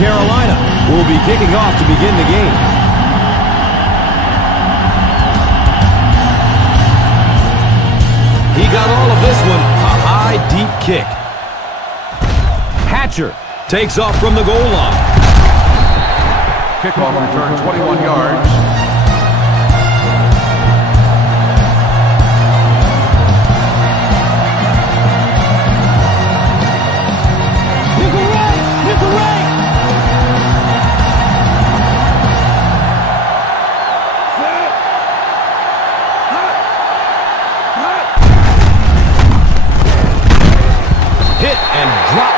Carolina, who will be kicking off to begin the game. He got all of this one, a high, deep kick. Hatcher takes off from the goal line. Kickoff return, 21 yards.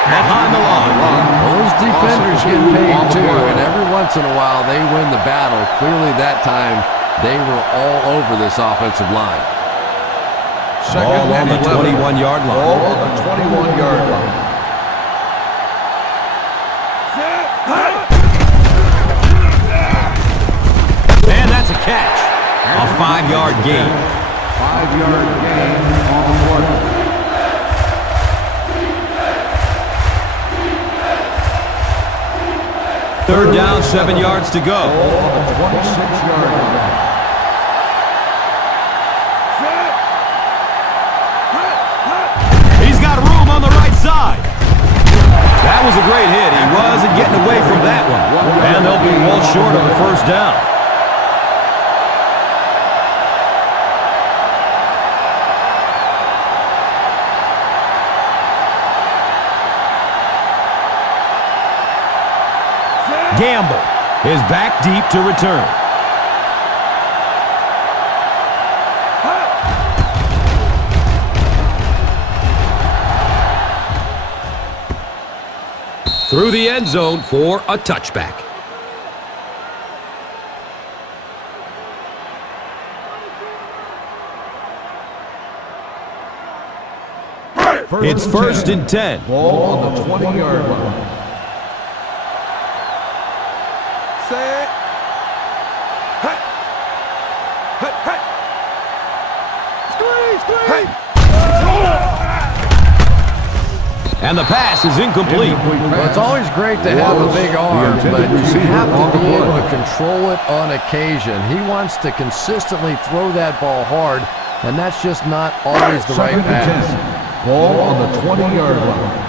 Behind the line. Well, those defenders get paid too, and every once in a while they win the battle. Clearly that time they were all over this offensive line. Ball on the 21-yard line. Ball on the 21-yard line. And that's a catch. A 5-yard gain. 5-yard gain on the quarter. Third down, 7 yards to go. 26-yard line. He's got room on the right side. That was a great hit. He wasn't getting away from that one. And they'll be well short of the first down. Gamble is back deep to return. Through the end zone for a touchback. It's first and 10. Ball on the 20-yard line. And the pass is incomplete. Well, it's always great to have a big arm, but you have to be able to control it on occasion. He wants to consistently throw that ball hard, and that's just not always the right pass. Ball on the 20-yard line.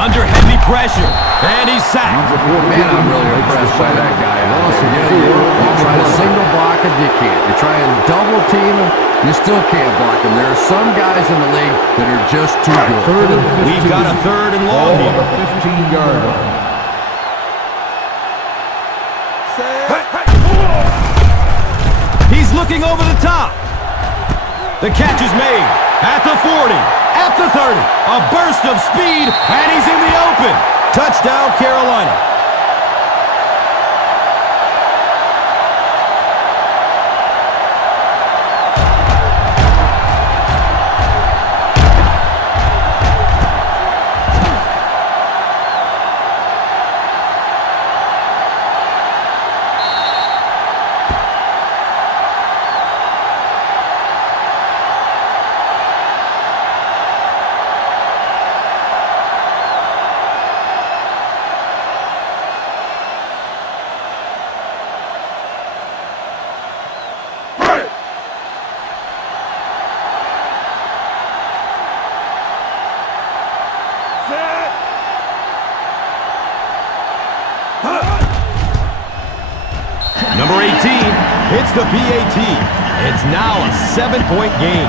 Under heavy pressure, and he's sacked. Man, I'm really impressed by that guy. You try to single block him, you can't. You try and double team him, you still can't block him. There are some guys in the league that are just too good. We've got a third and long here. Ball on the 15-yard line. He's looking over the top. The catch is made at the 40, at the 30. A burst of speed, and he's in the open. Touchdown, Carolina. Number 18 hits the PAT. It's now a 7-point game.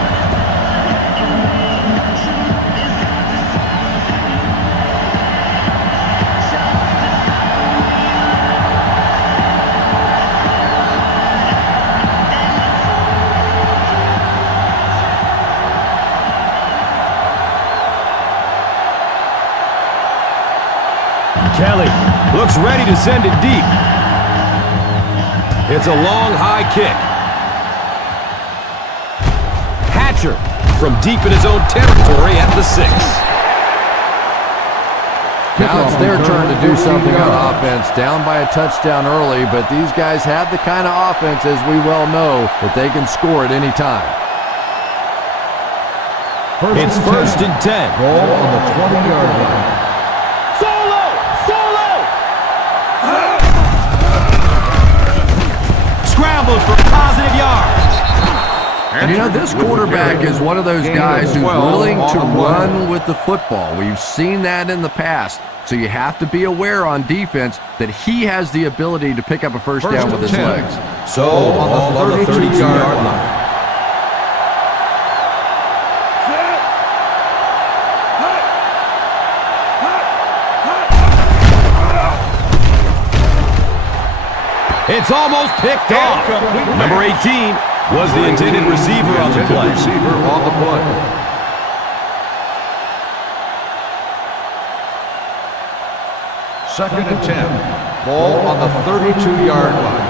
Kelly looks ready to send it deep. It's a long, high kick. Hatcher from deep in his own territory at the 6. Now it's their turn to do something on offense. Down by a touchdown early, but these guys have the kind of offense, as we well know, that they can score at any time. It's first and 10. Ball on the 20-yard line. Solo! Scrambles for positive yards. And you know, this quarterback is one of those guys who's willing to run with the football. We've seen that in the past. So you have to be aware on defense that he has the ability to pick up a first down with his legs. So on the 32-yard line. It's almost picked off. Number 18 was the intended receiver on the play. Second and 10. Ball on the 32-yard line.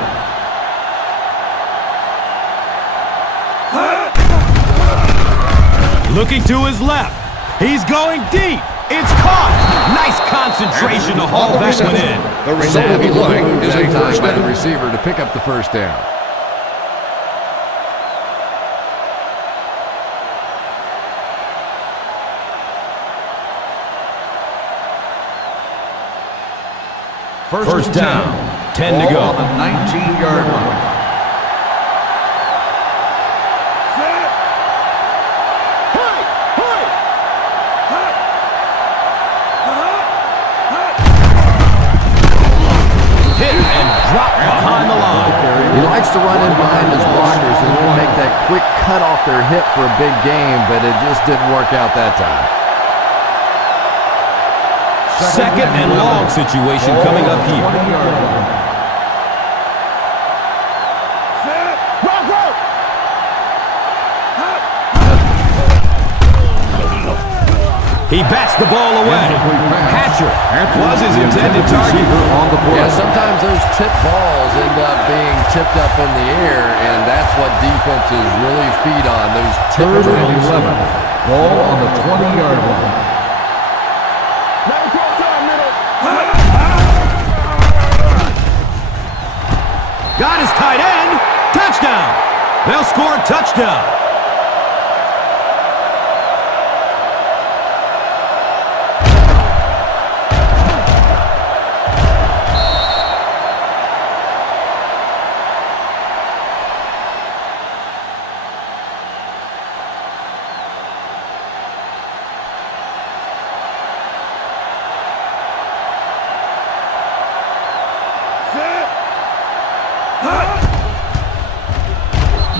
Looking to his left. He's going deep. It's caught. Nice concentration to haul that one in. Savvy look is a first by the receiver to pick up the first down. First down. 10 to go. On the 19-yard line. He likes to run in behind his blockers and then make that quick cut off their hip for a big game, but it just didn't work out that time. Second and long situation coming up here. He bats the ball away. Hatcher was his intended target. Yeah, sometimes those tip balls end up being tipped up in the air, and that's what defenses really feed on, those tip drills. 11. Ball on the 20-yard line. Got his tight end. Touchdown. They'll score a touchdown.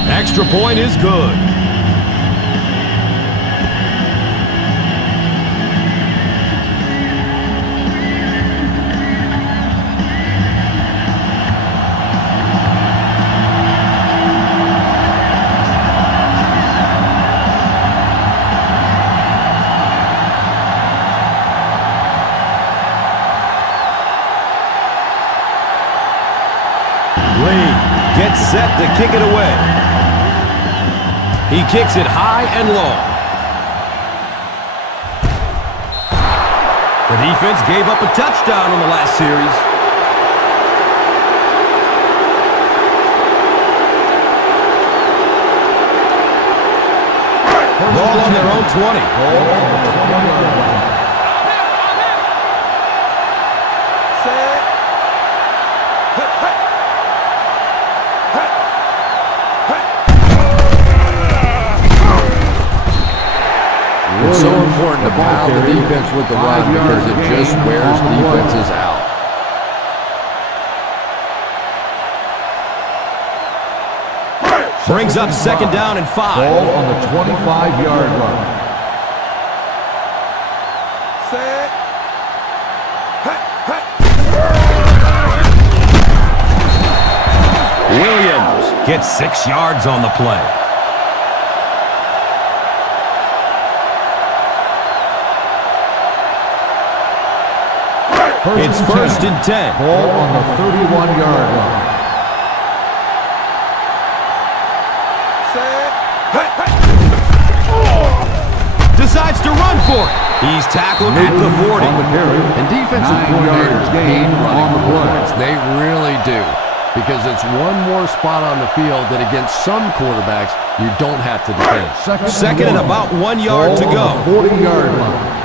Extra point is good. Lee gets set to kick it away. He kicks it high and long. The defense gave up a touchdown in the last series. Ball on their own 20. It's so important to pound the defense with the run because it just wears defenses out. Brings up second down and 5. Ball on the 25-yard line. Williams gets 6 yards on the play. It's first and 10. Ball on the 31-yard line. Decides to run for it. He's tackled at the 40. And defensive coordinators hate running the points. They really do. because it's one more spot on the field that against some quarterbacks you don't have to defend. Second and about 1 yard to go. 40-yard line.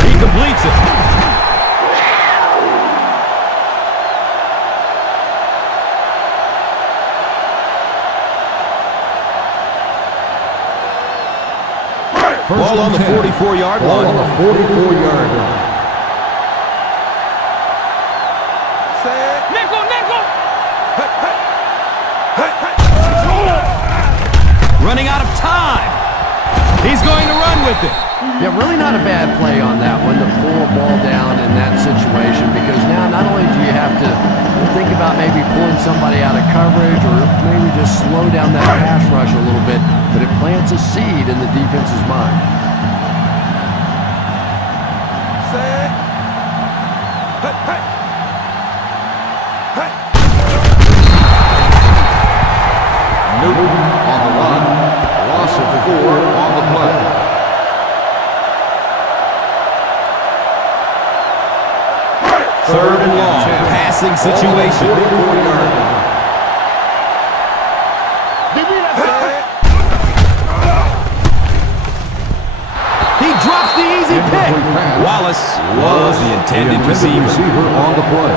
He completes it. Ball on the 44-yard line. Ball on the 44-yard line. Running out of time. He's going to run with it. Yeah, really not a bad play on that one to pull a ball down in that situation, because now not only do you have to think about maybe pulling somebody out of coverage or maybe just slow down that pass rush a little bit, but it plants a seed in the defense's mind. Newton on the run. Loss of 4 on the play. Third and long. Passing situation. 44-yard line. He drops the easy pick. Wallace was the intended receiver. On the play.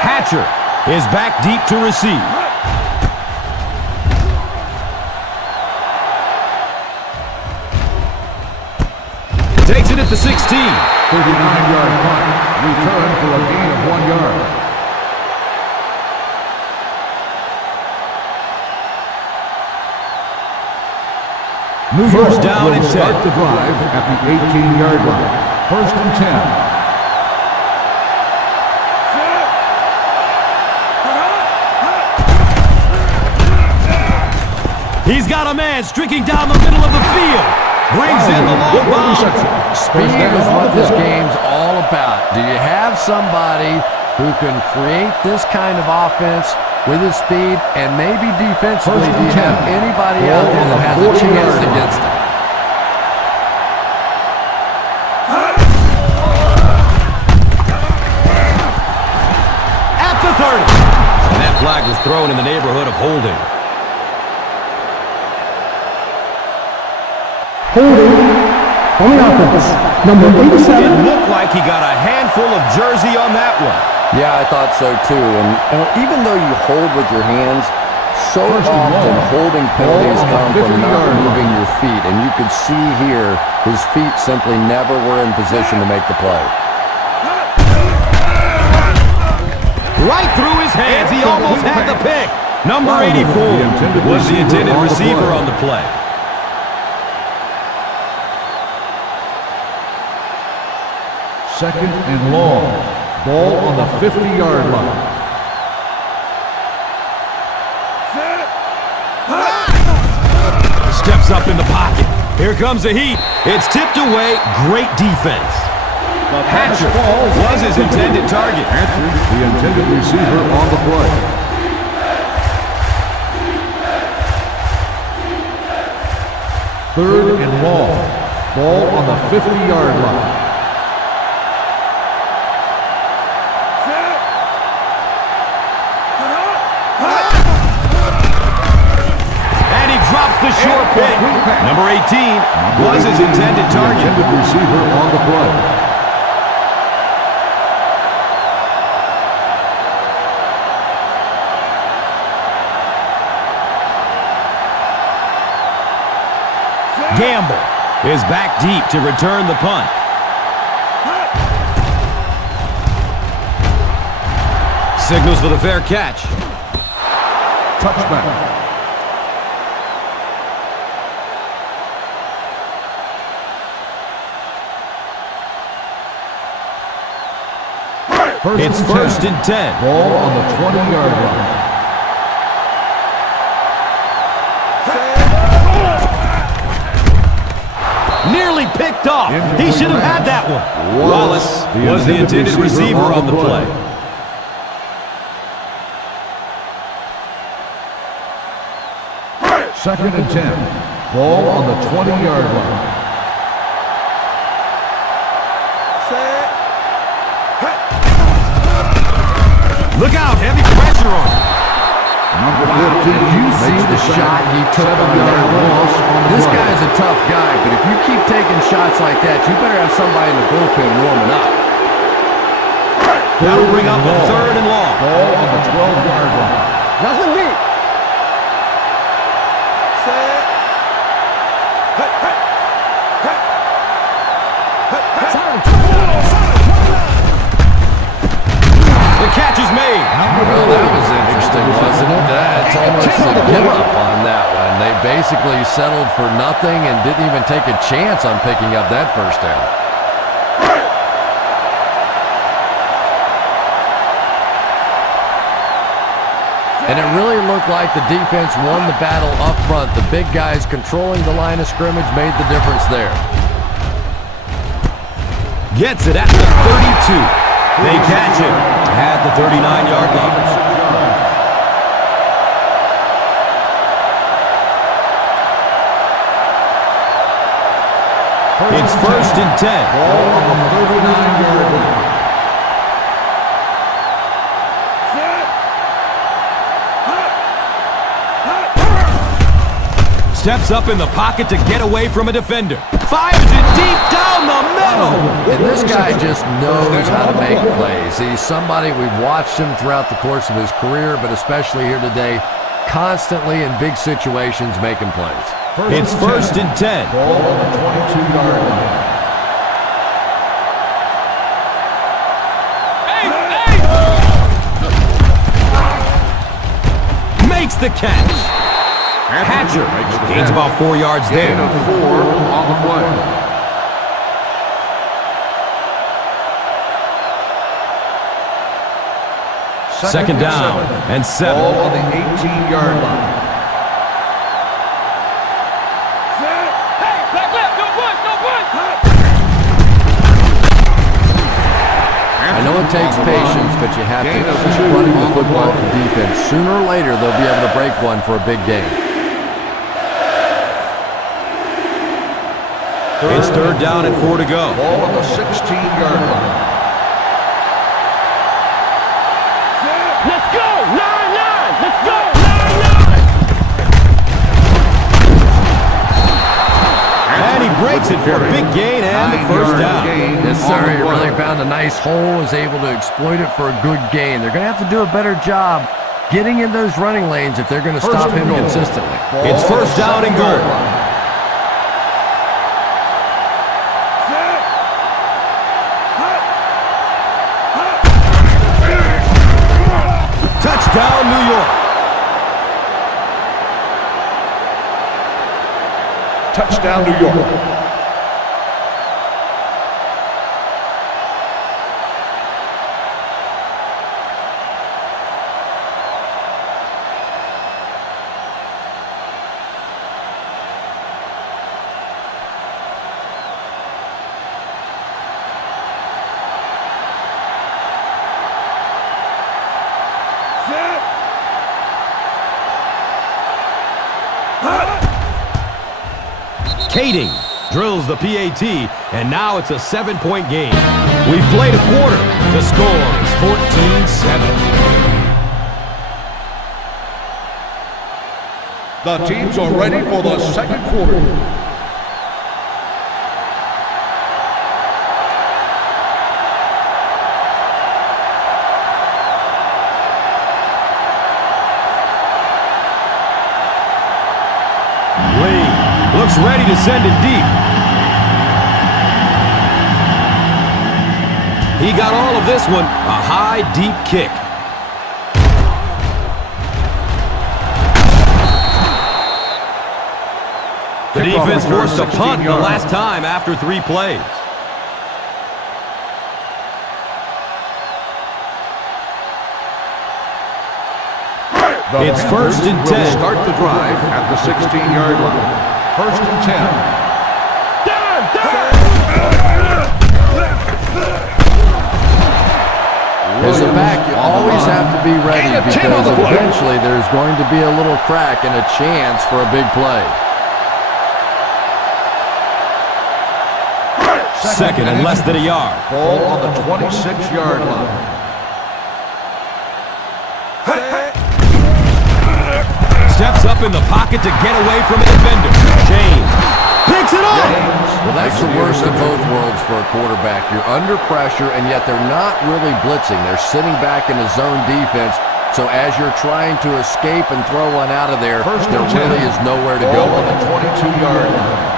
Hatcher is back deep to receive. Takes it at the 16. 39-yard punt. Return for a gain of 1 yard. First down and 10. Start the drive at the 18-yard line. First and 10. He's got a man streaking down the middle of the field. Brings in the long ball. Speed is what this game's all about. Do you have somebody who can create this kind of offense with his speed, and maybe defensively, do you have anybody out there that has a chance against him? At the 30. And that flag was thrown in the neighborhood of holding. Holding on the offense, number 87. It looked like he got a handful of jersey on that one. Yeah, I thought so too. And even though you hold with your hands, so often holding penalties come from not moving your feet. And you could see here, his feet simply never were in position to make the play. Right through his hands. He almost had the pick. Number 84 was the intended receiver on the play. Second and long. Ball on the 50-yard line. Steps up in the pocket. Here comes the heat. It's tipped away. Great defense. Hatcher was his intended target. The intended receiver on the play. Third and long. Ball on the 50-yard line. The short pick. Number 18 was his intended target. The intended receiver on the play. Gamble is back deep to return the punt. Signals for the fair catch. Touchback. It's first and 10. Ball on the 20-yard line. Nearly picked off. He should have had that one. Wallace was the intended receiver on the play. Second and 10. Ball on the 20-yard line. Look out, heavy pressure on him. Number 15. Did you see the shot he took on that one? This guy's a tough guy, but if you keep taking shots like that, you better have somebody in the bullpen warming up. That'll bring up a 3rd and long. Ball on the 12-yard line. Nothing deep. The catch is made. Well, that was interesting, wasn't it? That's almost a give-up on that one. They basically settled for nothing and didn't even take a chance on picking up that first down. And it really looked like the defense won the battle up front. The big guys controlling the line of scrimmage made the difference there. Gets it at the 32. They catch him at the 39-yard line. It's 1st and 10. Ball on the 39-yard line. Steps up in the pocket to get away from a defender. Fires it deep down the middle. And this guy just knows how to make plays. He's somebody we've watched him throughout the course of his career, but especially here today, constantly in big situations making plays. It's 1st and 10. Ball on the 22-yard line. Makes the catch. Hatcher gains about 4 yards there. Gain of 4 on the play. Second down and 7. Ball on the 18-yard line. I know it takes patience, but you have to keep running the football to defense. Sooner or later, they'll be able to break one for a big game. It's 3rd down and 4 to go. Ball on the 16-yard line. Let's go! 9-9! Let's go! 9-9! And he breaks it for a big gain and the 1st down. Yes, sir. He really found a nice hole, was able to exploit it for a good gain. They're going to have to do a better job getting in those running lanes if they're going to stop him consistently. It's 1st down and goal. Touchdown, New York. Touchdown, New York. Kading drills the PAT, and now it's a 7-point game. We've played a quarter. The score is 14-7. The teams are ready for the second quarter. Looks ready to send it deep. He got all of this one. A high, deep kick. The defense forced a punt the last time after 3 plays. It's 1st and 10. Start the drive at the 16-yard line. 1st and 10. Done! be ready because eventually there's going to be a little crack and a chance for a big play. Second and less than a yard. Ball on the 26-yard line. Steps up in the pocket to get away from a defender. James picks it up. Well, that's the worst of both worlds for a quarterback. You're under pressure, and yet they're not really blitzing. They're sitting back in a zone defense. So as you're trying to escape and throw one out of there, there really is nowhere to go. Ball on the 22-yard line.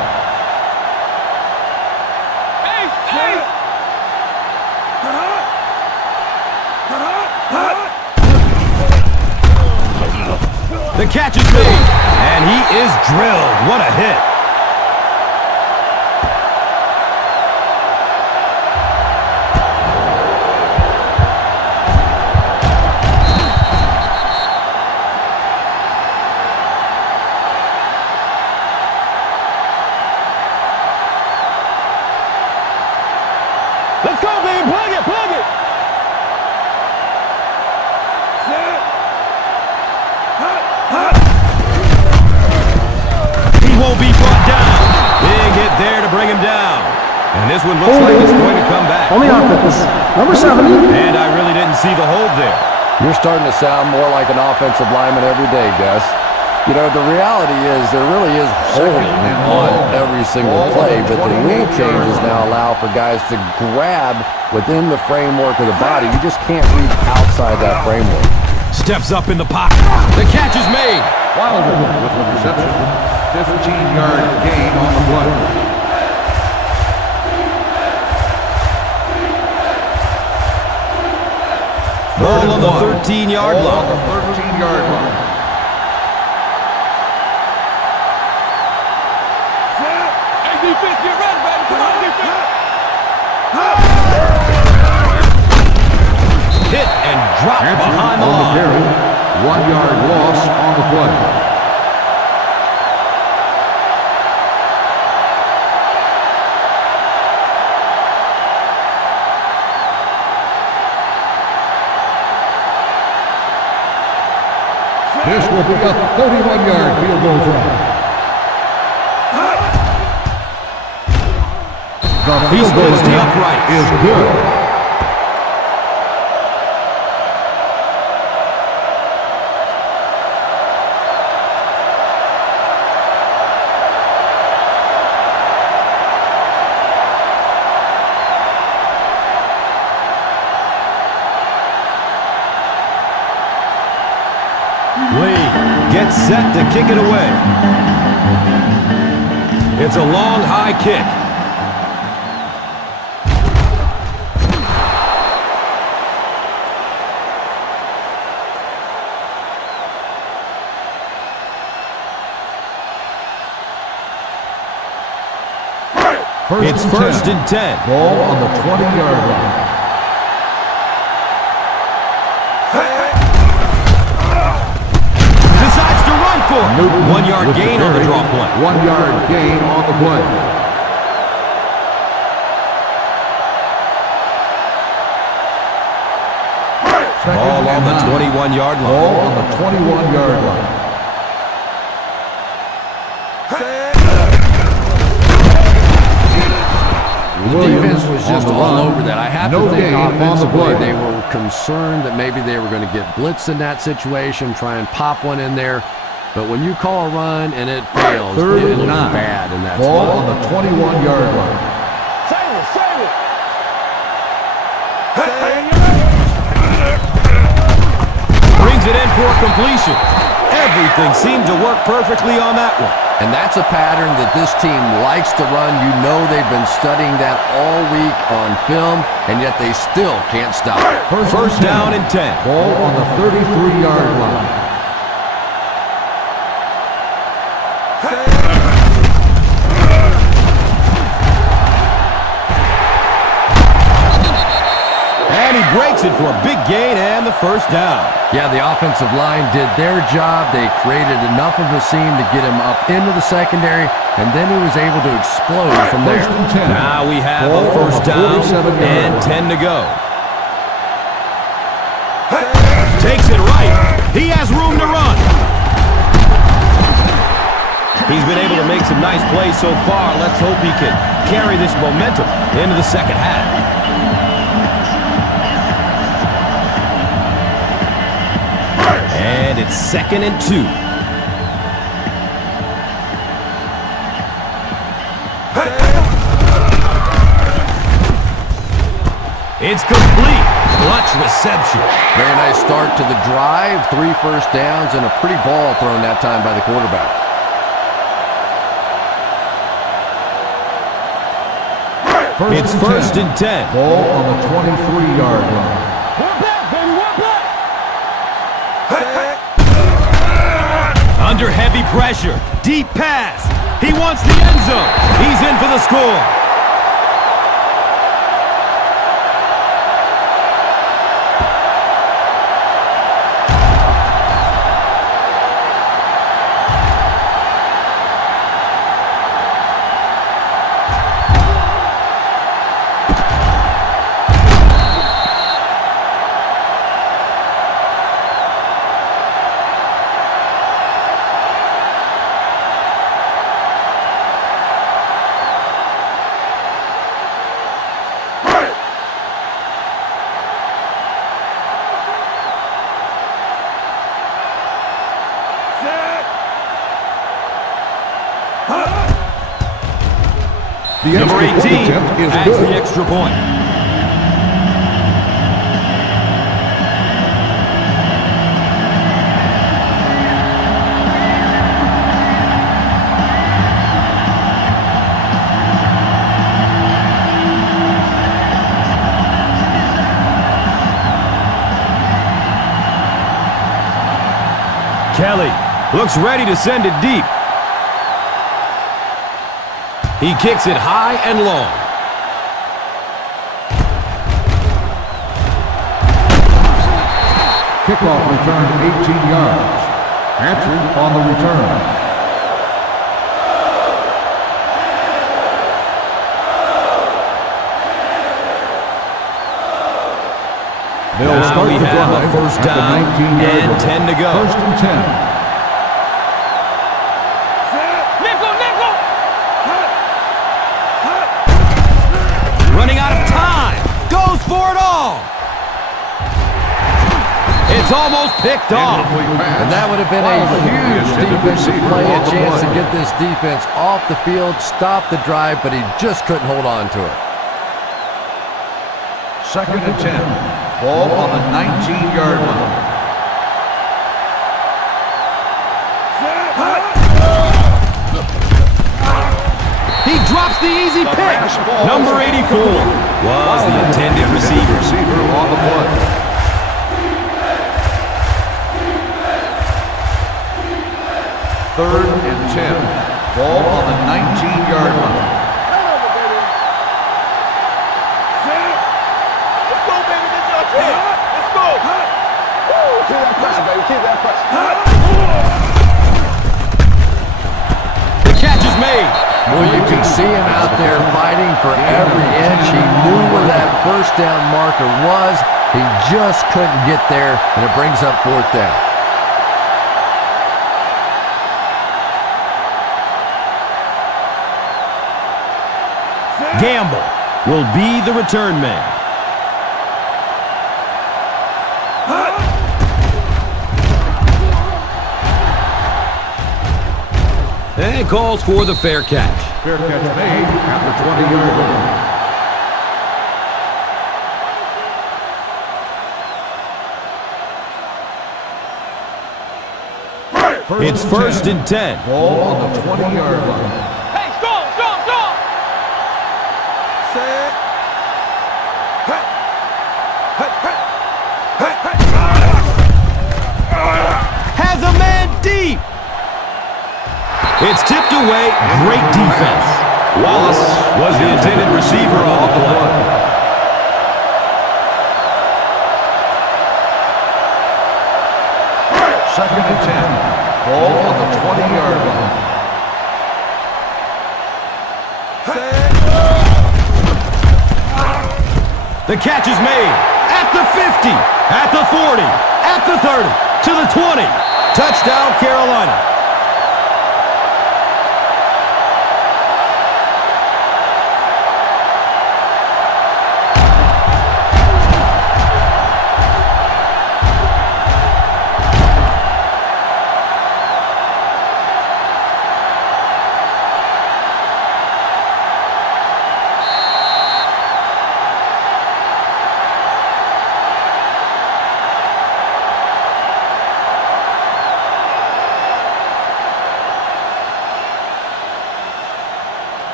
The catch is made, and he is drilled. What a hit. Let's go, baby. Plug it, plug it. He won't be brought down. Big hit there to bring him down. And this one looks like it's going to come back. On the offense, number 7. And I really didn't see the hold there. You're starting to sound more like an offensive lineman every day, Gus. You know, the reality is there really is holding on every single play, but the rule changes now allow for guys to grab within the framework of the body. You just can't reach outside that framework. Steps up in the pocket. The catch is made. Wilder with the reception. 15-yard gain on the play. Ball on the 13-yard line. Ball on the 13-yard line. Defense, get ready, baby. Come on, defense. Hit and drop behind the line. 1-yard loss on the play. This will be a 31-yard field goal try. The field goal attempt is good. Lee gets set to kick it away. It's a long, high kick. It's first and 10. Ball on the 20-yard line. Decides to run for it. 1-yard gain on the draw play. 1-yard gain on the play. Ball on the 21-yard line. Ball on the 21-yard line. The defense was just all over that. I have to think offensively they were concerned that maybe they were going to get blitzed in that situation, try and pop one in there. But when you call a run and it fails, it looks bad in that Ball spot. on the 21-yard line. Brings it in for completion. Everything seemed to work perfectly on that one. And that's a pattern that this team likes to run. You know they've been studying that all week on film, and yet they still can't stop it. First down and 10. Ball on the 33-yard line. And he breaks it for a big gain and the first down. Yeah, the offensive line did their job. They created enough of a seam to get him up into the secondary, and then he was able to explode from there. Now we have a first down and 10 to go. Takes He has room to run. He's been able to make some nice plays so far. Let's hope he can carry this momentum into the second half. And it's 2nd and 2. It's complete. Clutch reception. Very nice start to the drive. 3 first downs and a pretty ball thrown that time by the quarterback. It's 1st and 10. Ball on the 23-yard line. We're back, baby, we're back. Under heavy pressure. Deep pass. He wants the end zone. He's in for the score. Number 18 adds the extra point. Kelly looks ready to send it deep. He kicks it high and long. Kickoff return 18 yards. Answered on the return. Now we have a first down and 10 to go. 1st and 10. Running out of time. Goes for it all. It's almost picked off. And that would have been a huge defensive play, a chance to get this defense off the field, stop the drive, but he just couldn't hold on to it. 2nd and 10. Ball on the 19-yard line. He drops the easy pick. Number 84 was the intended receiver. Receiver on the play. Third and 10. Ball on the 19-yard line. Let's go, baby. This is our team. Let's go. Keep that pressure, baby. Keep that pressure. The catch is made. Well, you can see him out there fighting for every inch. He knew where that first down marker was. He just couldn't get there, and it brings up 4th down. Gamble will be the return man. And calls for the fair catch. Fair catch made at the 20-yard line. It's 1st and 10. Ball on the 20-yard line. Hey, strong. Set. Has a man deep. It's tipped away. Great defense. Wallace was the intended receiver on the play. Second and 10. Ball on the 20-yard line. The catch is made at the 50, at the 40, at the 30. to the 20. Touchdown, Carolina.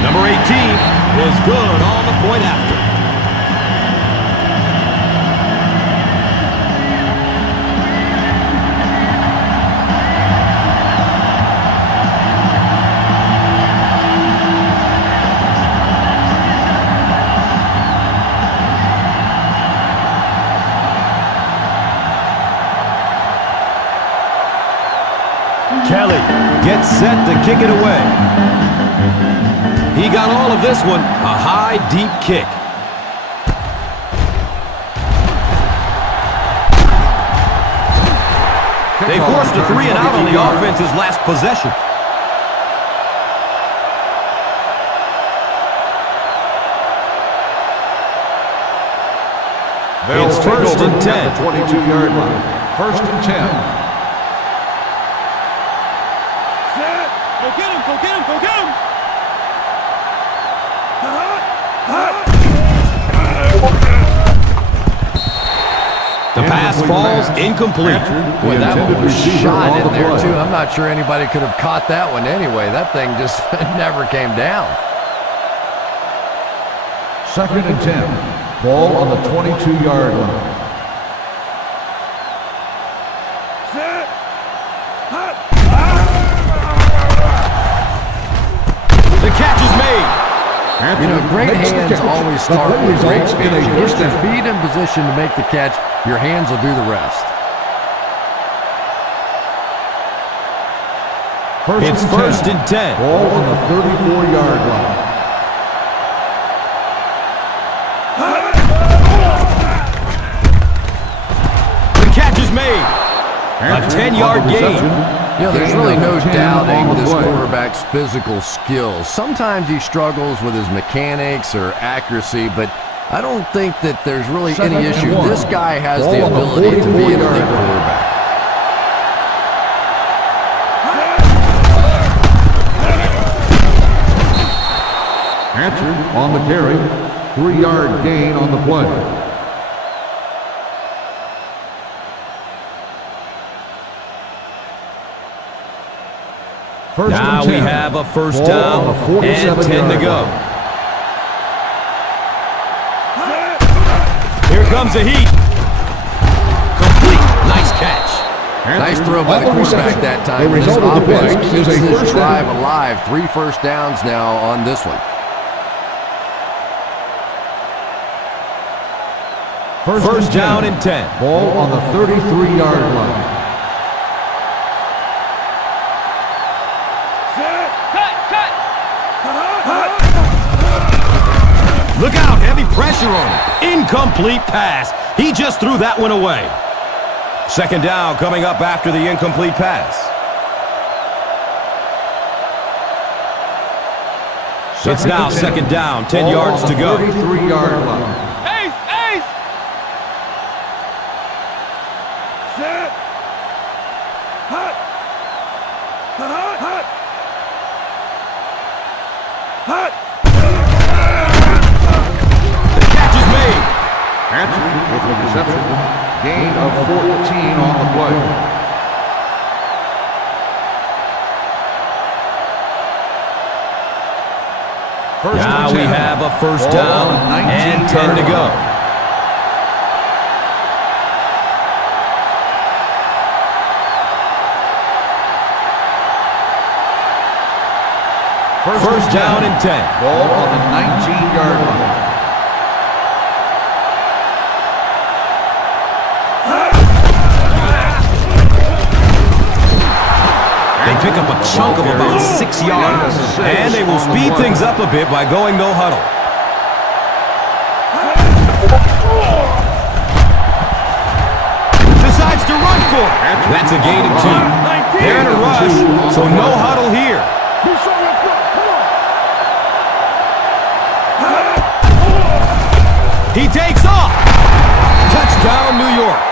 Number 18 is good on the point after. Kelly gets set to kick it away. He got all of this one, a high, deep kick. They forced a 3 and out on the offense's last possession. It's first and 10. 22-yard line. First and 10. Go get him, go get him, go get him! The pass falls incomplete. Boy, that one was shot in there, too. I'm not sure anybody could have caught that one anyway. That thing just never came down. Second and 10. Ball on the 22-yard line. The catch is made. You know, great hands always start with great speed. If you get your feet in position to make the catch, your hands will do the rest. It's first and 10. Ball on the 34-yard line. The catch is made. A 10-yard gain. You know, there's really no doubting this quarterback's physical skills. Sometimes he struggles with his mechanics or accuracy, but I don't think that there's really any issue. This guy has the ability to be an elite quarterback. Answered on the carry. 3-yard gain on the play. Now we have a first down and 10 to go. Here comes the heat. Complete. Nice catch. Nice throw by the quarterback that time. This offense keeps this drive alive. 3 first downs now on this one. First down and 10. Ball on the 33-yard line. Look out, heavy pressure on him. Incomplete pass. He just threw that one away. Second down coming up after the incomplete pass. It's now second down, 10 yards to go. 33-yard line. With a reception, gain of 14 on the play. Now we have a first down and 10 to go. First down and 10. Ball on the 19-yard line. They pick up a chunk of about 6 yards. And they will speed things up a bit by going no huddle. Decides to run for it. That's a gain of 2. They're in a rush, so no huddle here. He takes off. Touchdown, New York.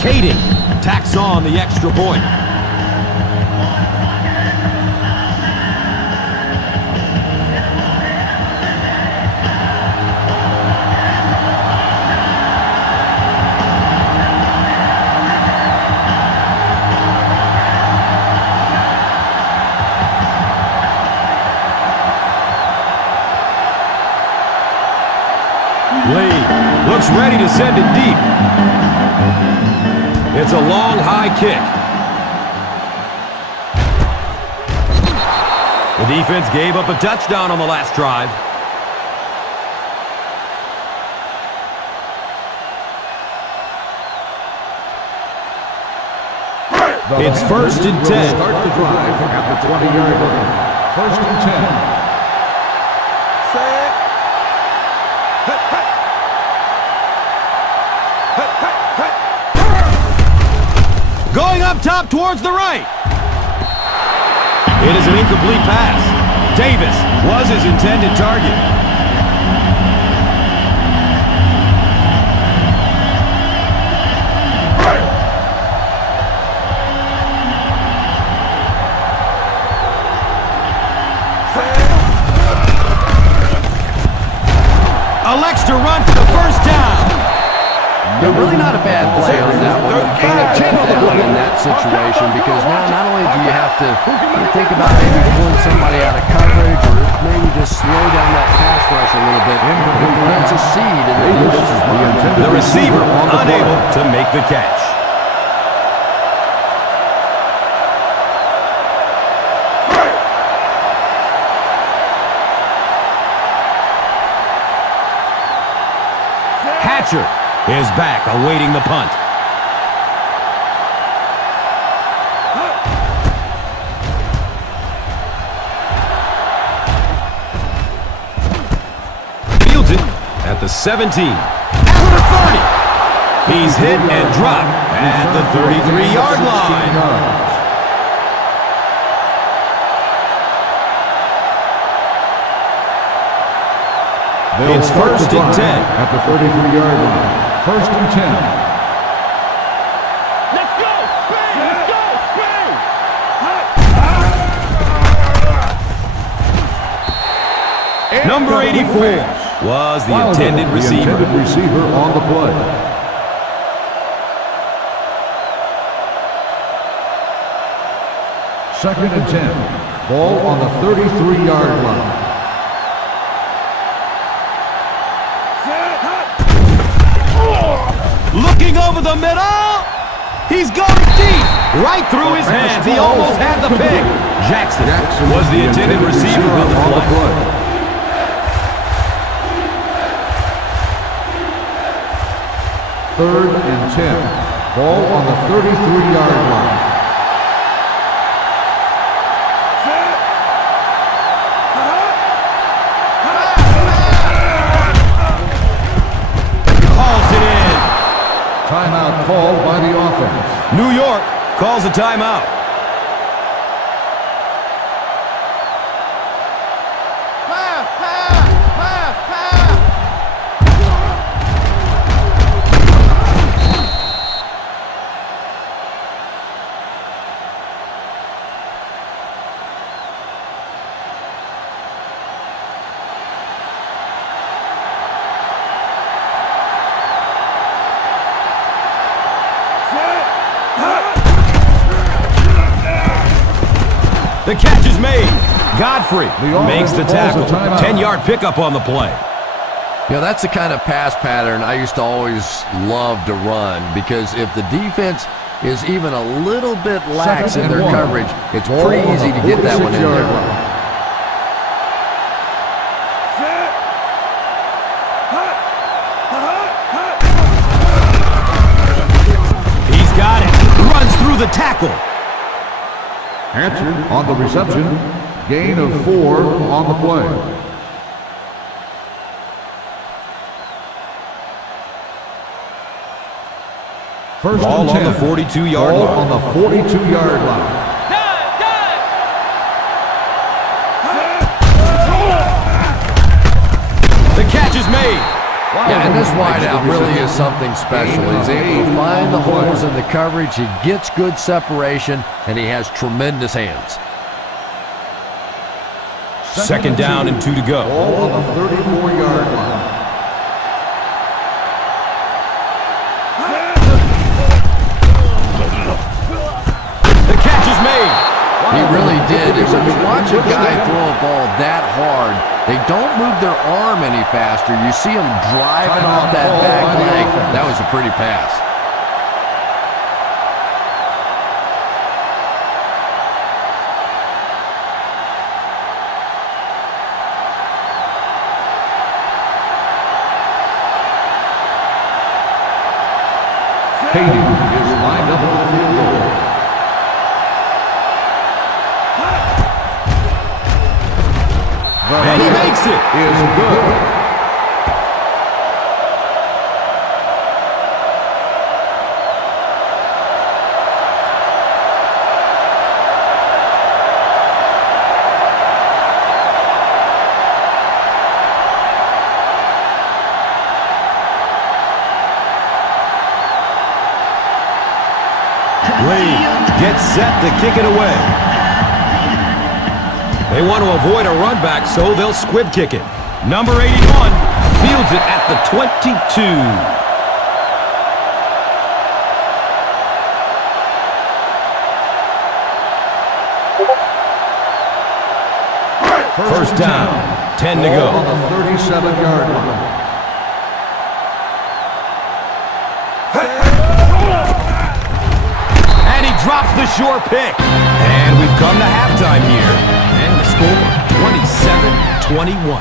Kading tacks on the extra point. Lee looks ready to send it deep. It's a long, high kick. The defense gave up a touchdown on the last drive. It's 1st and 10. Start the drive at the 20-yard line. 1st and 10. Going up top towards the right. It is an incomplete pass. Davis was his intended target. Elects to run for the first down. They're really not a bad play on that one. Check down in that situation, because now not only do you have to think about maybe pulling somebody out of coverage or maybe just slow down that pass rush a little bit, it prevents a seed in the defense's mind. The receiver unable to make the catch. Hatcher is back, awaiting the punt. Fields it at the 17. At the 30. He's hit and dropped at the 33-yard line. It's 1st and 10. At the 33-yard line. 1st and 10. Let's go! Spain! Let's go! Spain! Number 84 was the intended receiver. The intended receiver on the play. Second and 10. Ball on the 33-yard line. Looking over the middle. He's going deep. Right through his hands. He almost had the pick. Jackson was the intended receiver on the play. 3rd and 10. Ball on the 33-yard line. Timeout called by the offense. New York calls a timeout. The catch is made. Godfrey makes the tackle. calls a timeout. 10-yard pickup on the play. You know, that's the kind of pass pattern I used to always love to run, because if the defense is even a little bit lax in their coverage, it's pretty easy to get that one in there. He's got it. Runs through the tackle. Answer on the reception. Gain of 4 on the play. First Ball and 10. on the 42-yard Ball line. on the 42-yard line. The catch is made. Yeah, and this wideout really is something special. He's able to find the holes in the coverage, he gets good separation, and he has tremendous hands. Second down and 2 to go. Ball on the 34-yard line. The catch is made. He really did. And when you watch a guy throw a ball that hard, they don't move their arm any faster. You see him driving off that back leg. That was a pretty pass. Katie is lined up for the field goal. And he makes it. Is good. Lee gets set to kick it away. They want to avoid a run back, so they'll squib kick it. Number 81 fields it at the 22. First down, 10 to Ball go. on the 37-yard line. And he drops the short pick. And we've come to halftime here. And the score, 27-21.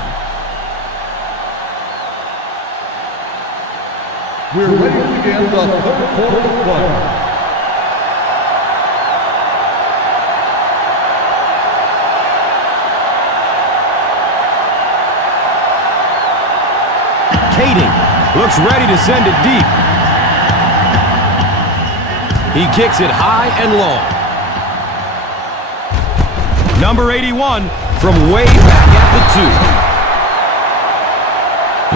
We're ready to begin the third quarter of play. Kading looks ready to send it deep. He kicks it high and long. Number 81 from way back at the 2.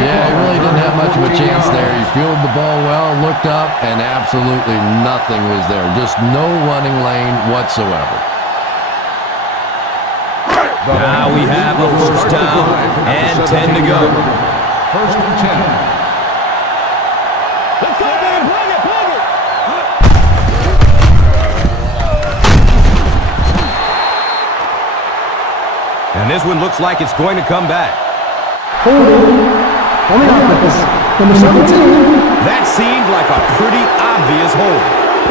Yeah, he really didn't have much of a chance there. He fielded the ball well, looked up, and absolutely nothing was there. Just no running lane whatsoever. Now we have a first down and 10 to go. First and 10. Let's go, man. Bring it, bring it. And this one looks like it's going to come back. Holding on the offense. Number 17. That seemed like a pretty obvious hold.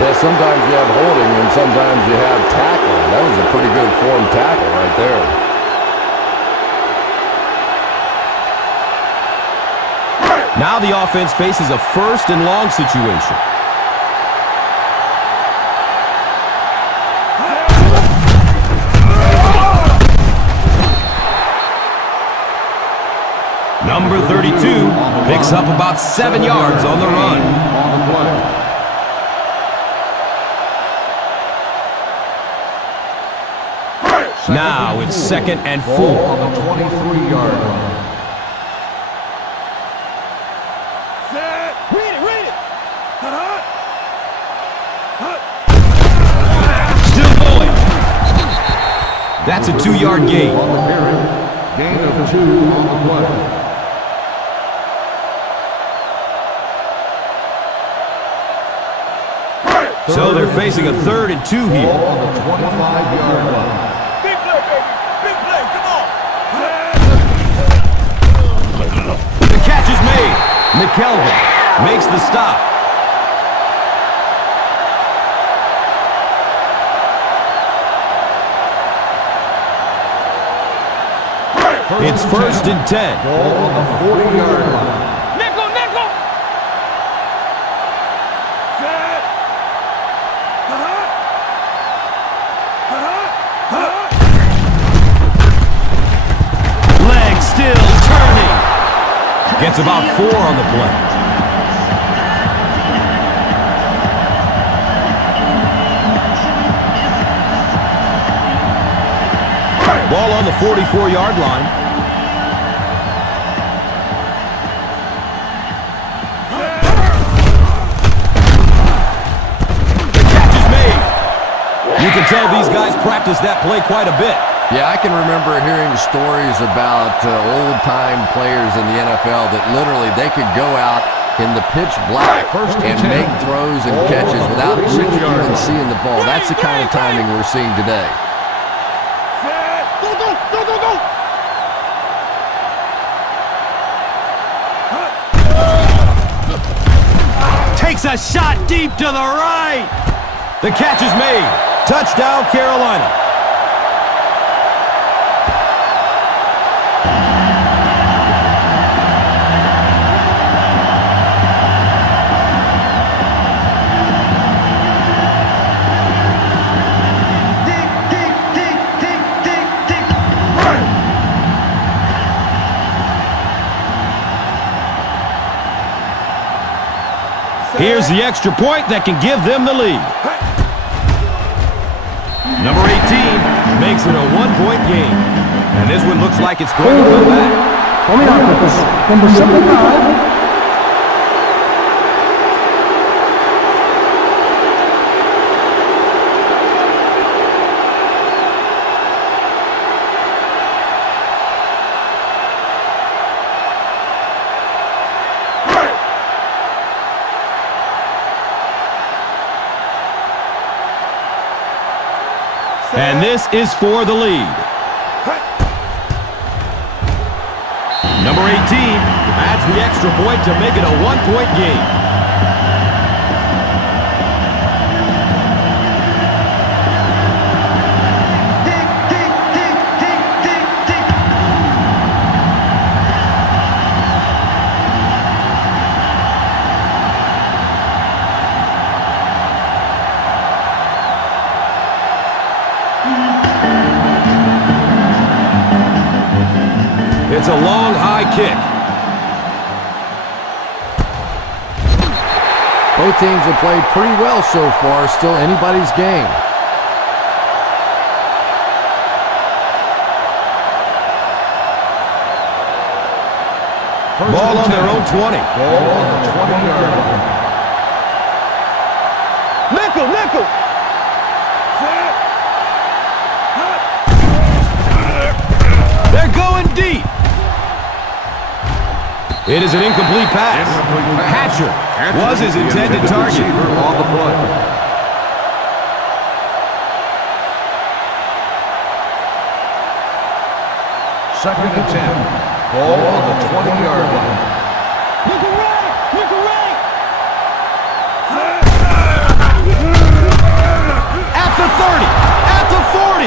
Yeah, sometimes you have holding and sometimes you have tackling. That was a pretty good form tackle right there. Now the offense faces a first and long situation. Number 32 picks up about 7 yards on the run. On the play. Now it's second and 4. Ball on the 23-yard line. Read it. Still going. That's a 2-yard gain. On the carry. Gain of 2 on the play. So they're facing a 3rd and 2 Ball here. on the 25-yard line. Big McKelvin makes the stop. It's 1st and 10. Ball on the 40-yard line. Nickel, nickel. Set. Leg still turning. Gets about 4 on the play. Ball on the 44-yard line. You can tell these guys practice that play quite a bit. Yeah, I can remember hearing stories about old-time players in the NFL that literally they could go out in the pitch black and make throws and catches without really even seeing the ball. That's the kind of timing we're seeing today. Go, go, go, go, go. Takes a shot deep to the right. The catch is made. Touchdown, Carolina. Here's the extra point that can give them the lead. Number 18 makes it a 1-point game. And this one looks like it's going to come back. On the offense, number 75. And this is for the lead. Number 18 adds the extra point to make it a 1-point game. It's a long, high kick. Both teams have played pretty well so far. Still anybody's game. Ball on their own 20. Ball on the 20-yard line. Nickel, nickel. They're going deep. It is an incomplete pass. Hatcher was his intended target. On the play. Second and 10. Ball on the 20-yard line. Nickel right, nickel right. At the 30, at the 40,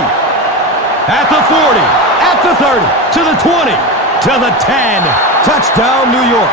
at the 40, at the 30, to the 20, to the 10. Touchdown, New York.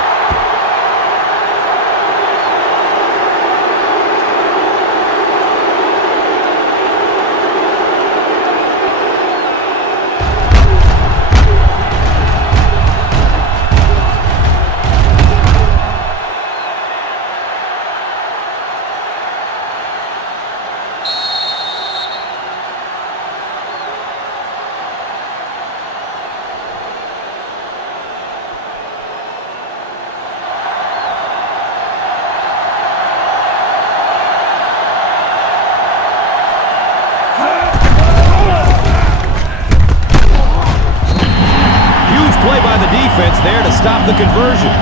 Play by the defense there to stop the conversion.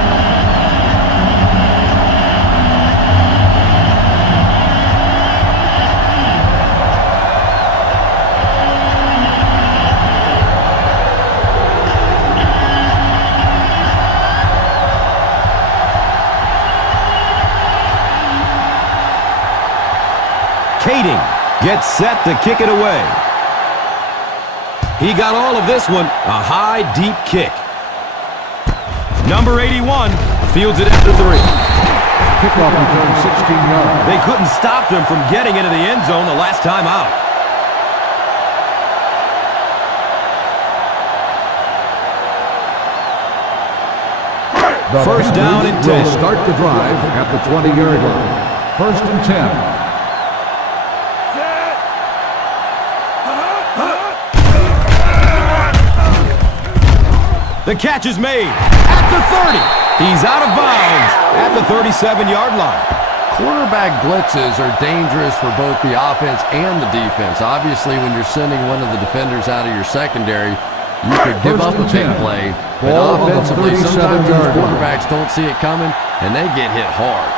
Kading gets set to kick it away. He got all of this one, a high, deep kick. Number 81 fields it after 3. Kickoff return 16 yards. They couldn't stop them from getting into the end zone the last time out. First down and 10. Will start the drive at the 20-yard line. First and 10. The catch is made at the 30. He's out of bounds at the 37-yard line. Quarterback blitzes are dangerous for both the offense and the defense. Obviously, when you're sending one of the defenders out of your secondary, you could give up a big play. But offensively, sometimes these quarterbacks don't see it coming, and they get hit hard.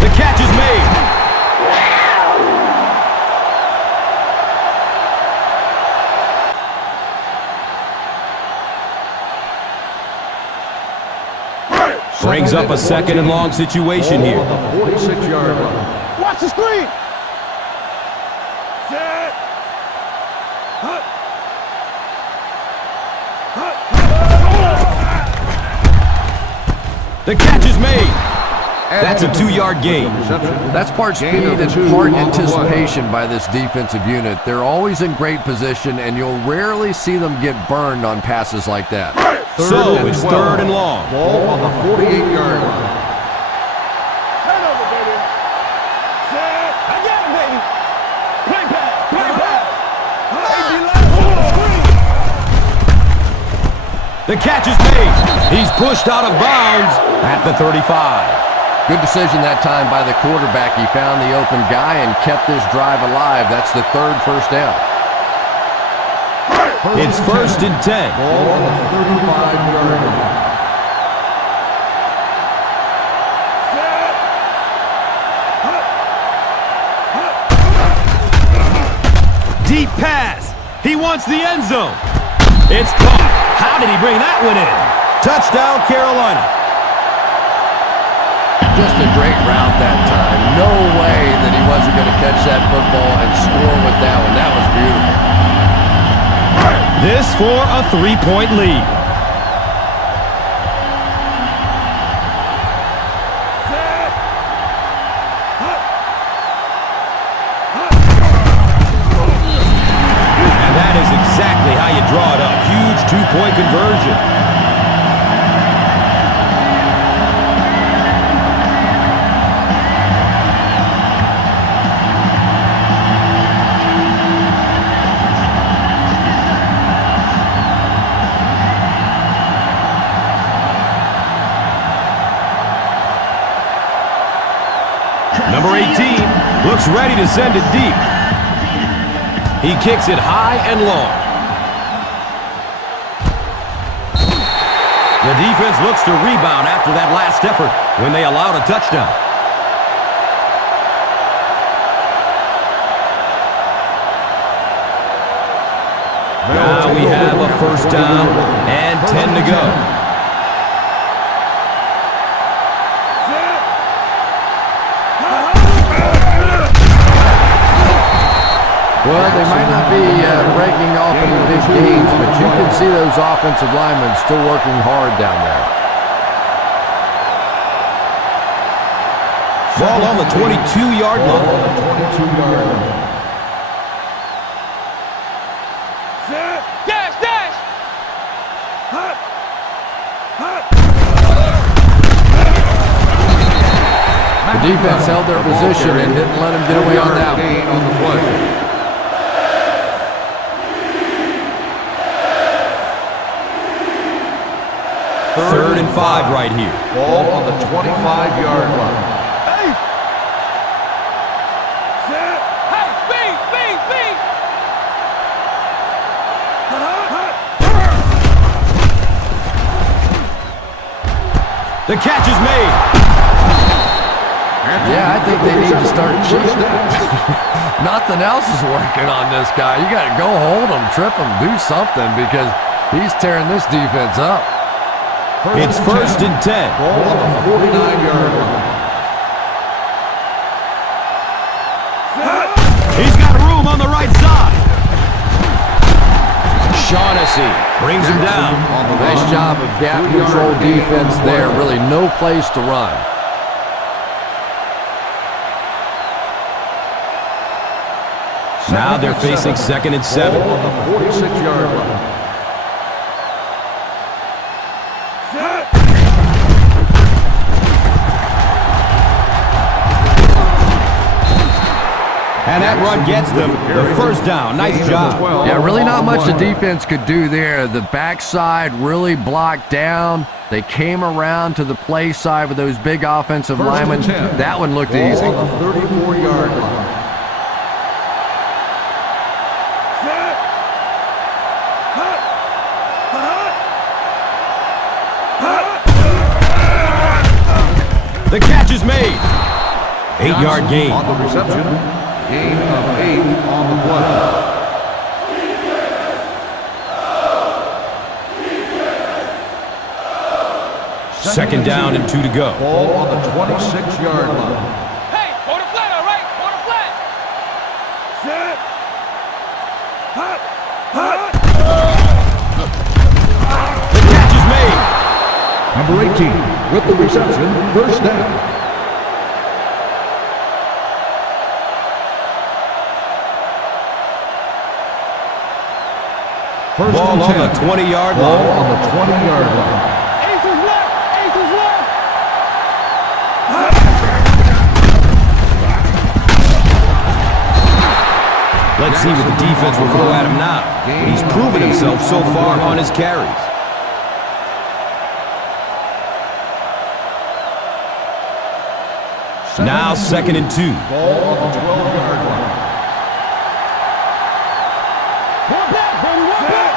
The catch is made. Brings up a second and long situation here. 46-yard line. Watch the screen. The catch is made. That's a 2-yard gain. That's part speed and part anticipation by this defensive unit. They're always in great position, and you'll rarely see them get burned on passes like that. So it's 3rd and long. Ball on the 48-yard line. Turnover, baby. Set. I got it, baby. Play pass. Play pass. The catch is made. He's pushed out of bounds at the 35. Good decision that time by the quarterback. He found the open guy and kept this drive alive. That's the 3rd first down. It's 1st and 10. Ball on the 35-yard line. Deep pass. He wants the end zone. It's caught. How did he bring that one in? Touchdown, Carolina. Just a great route that time. No way that he wasn't going to catch that football and score with that one. That was beautiful. This for a 3-point lead. And that is exactly how you draw it up. Huge 2-point conversion. Number 18 looks ready to send it deep. He kicks it high and long. The defense looks to rebound after that last effort when they allowed a touchdown. Now we have a first down and 10 to go. Well, they might not be breaking off any big gains, but you can see those offensive linemen still working hard down there. Ball on the 22-yard line. Dash, dash. The defense held their position and didn't let them get away on that one. On the play. Third and 5 right here. Ball on the 25-yard line. Hey. Set. Hey, speed, speed, speed. The catch is made. Yeah, I think they need to start cheating. Nothing else is working on this guy. You got to go hold him, trip him, do something because he's tearing this defense up. It's 1st and 10. Ball on the 49-yard line. He's got room on the right side. Shaughnessy brings him down. Nice job of gap control defense there. Really no place to run. Now they're facing 2nd and 7. Ball on the 46-yard line. And that run gets them the first down. Nice job. Yeah, really not much the defense could do there. The backside really blocked down. They came around to the play side with those big offensive linemen. That one looked easy. Ball on the 34-yard line. The catch is made. 8-yard gain. On the reception, gain of 8 on the play. Second down and 2 to go. Ball on the 26-yard line. Hey, go to flat, all right? Go to flat. Set. Hot. Hot. The catch is made. Number 18 with the reception, first down. First Ball and on 10. the 20-yard Ball line. on the 20-yard line. Ace is left. Ace is left. Let's see what the defense will throw at him now. He's proven himself so far on his carries. Now 2nd and 2. Ball on the 12-yard line. One back, baby, one back.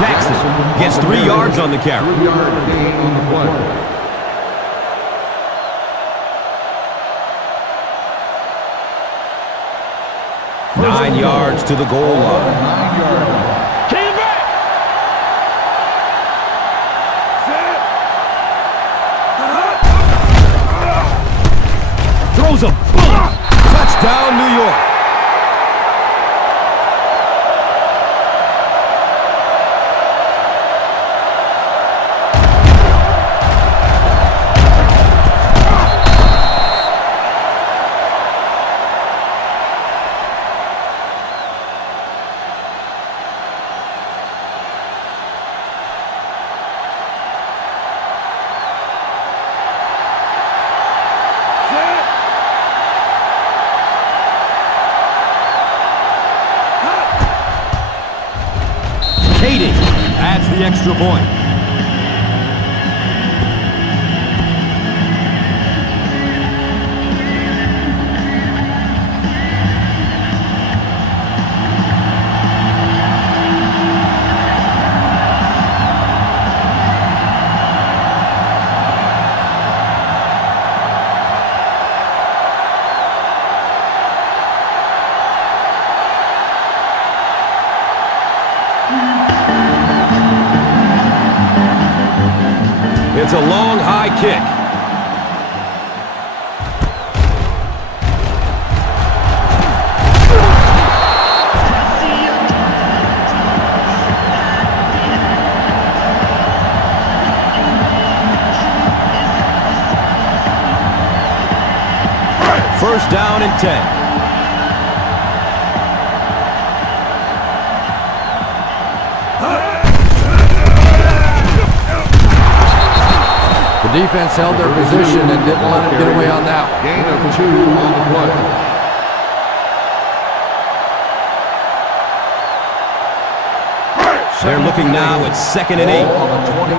Jackson gets 3 yards on the carry. 3-yard gain on the play. Nine yards to the goal line. 9-yard line. Came back. Set. Throws a bullet. Touchdown, New York. Kading adds the extra point. It's a long, high kick. First down and 10. Defense held their position and didn't let it get away on that one. Gain of 2 on the play. They're looking now at 2nd and 8. Ball on the 20.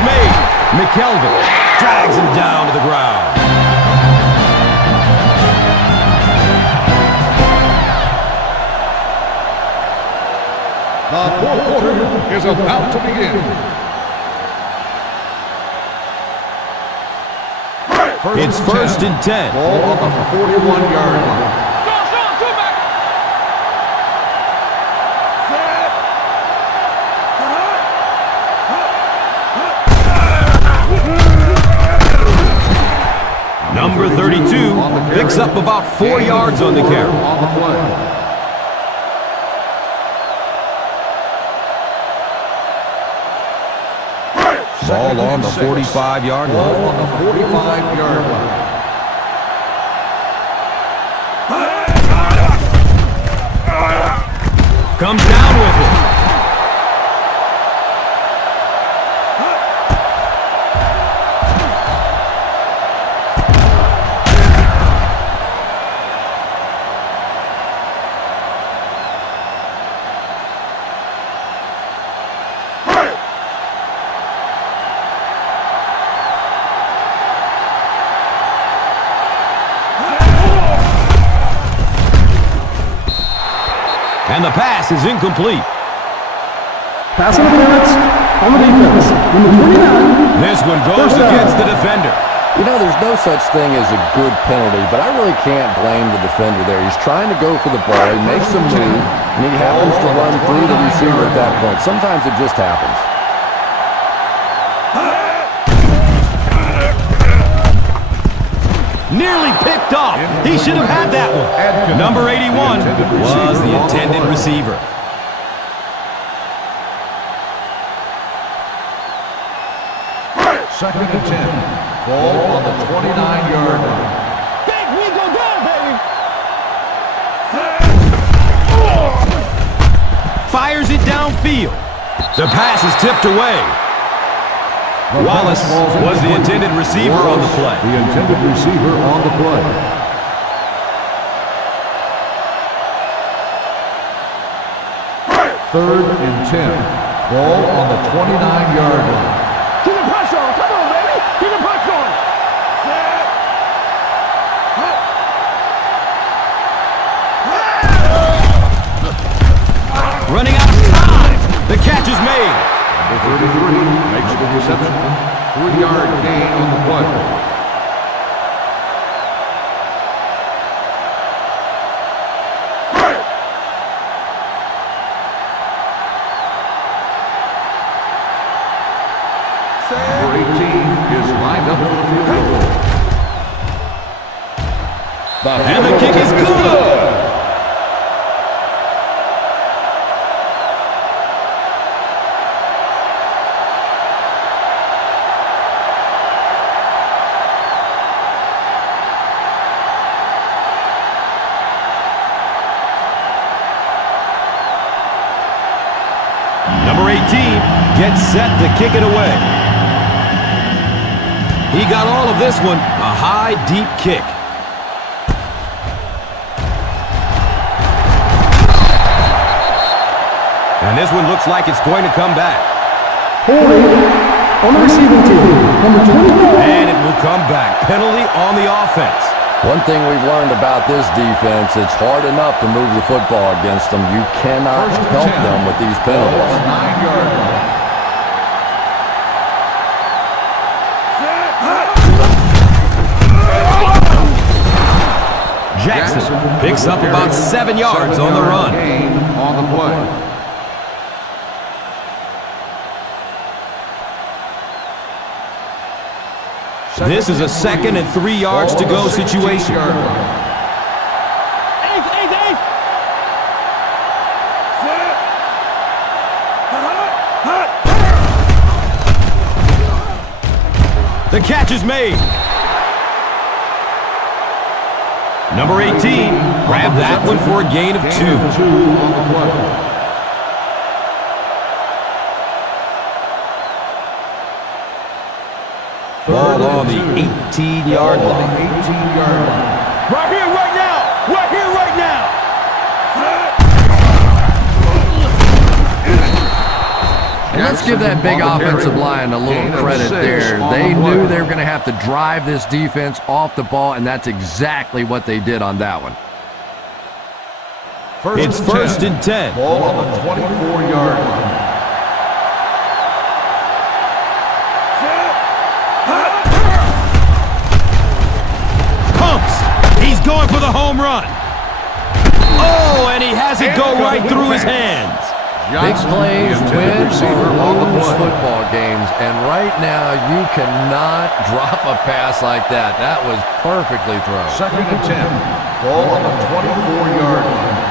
is made. McKelvin drags him down to the ground. The fourth quarter is about to begin. It's first and 10. Ball on the 41-yard line. Number 32 picks up about 4 yards on the carry. Ball on the 45-yard line. Ball on the 45-yard line. Comes down with it. And the pass is incomplete. Pass interference on the defense. Number 29. This one goes against the defender. You know, there's no such thing as a good penalty, but I really can't blame the defender there. He's trying to go for the ball. He makes a move, and he happens to run through the receiver at that point. Sometimes it just happens. Nearly picked off. He should have had that one. Number 81 was the intended receiver. Second and 10. Ball on the 29-yard line. Think we go down, baby. Fires it downfield. The pass is tipped away. Wallace was the intended receiver on the play. The intended receiver on the play. Third and 10. Ball on the 29-yard line. Keep the pressure on. Come on, baby. Keep the pressure on. Running out of time. The catch is made. Number 33 makes the reception. 3-yard gain on the play. Number 18 is lined up for the field goal. And the kick is good. Number 18 gets set to kick it away. He got all of this one, a high, deep kick. And this one looks like it's going to come back. Holding on the receiving team. Number 24. And it will come back. Penalty on the offense. One thing we've learned about this defense, it's hard enough to move the football against them. You cannot help them with these penalties. 9-yard line. Jackson picks up about 7 yards on the run. Gain on the play. This is a 2nd and 3 yards to go situation. The catch is made. Number 18 grabbed that one for a gain of 2. On the play. Ball on the 18-yard line. 18-yard line. Right here, right now. Right here, right now. And let's give that big offensive line a little credit there. They knew they were going to have to drive this defense off the ball, and that's exactly what they did on that one. It's first and 10. Ball on the 24-yard line. Pumps. He's going for the home run. Oh, and he has it go right through his hands. Big plays win or lose football games, and right now you cannot drop a pass like that. That was perfectly thrown. Second and 10. Ball on the 24-yard line.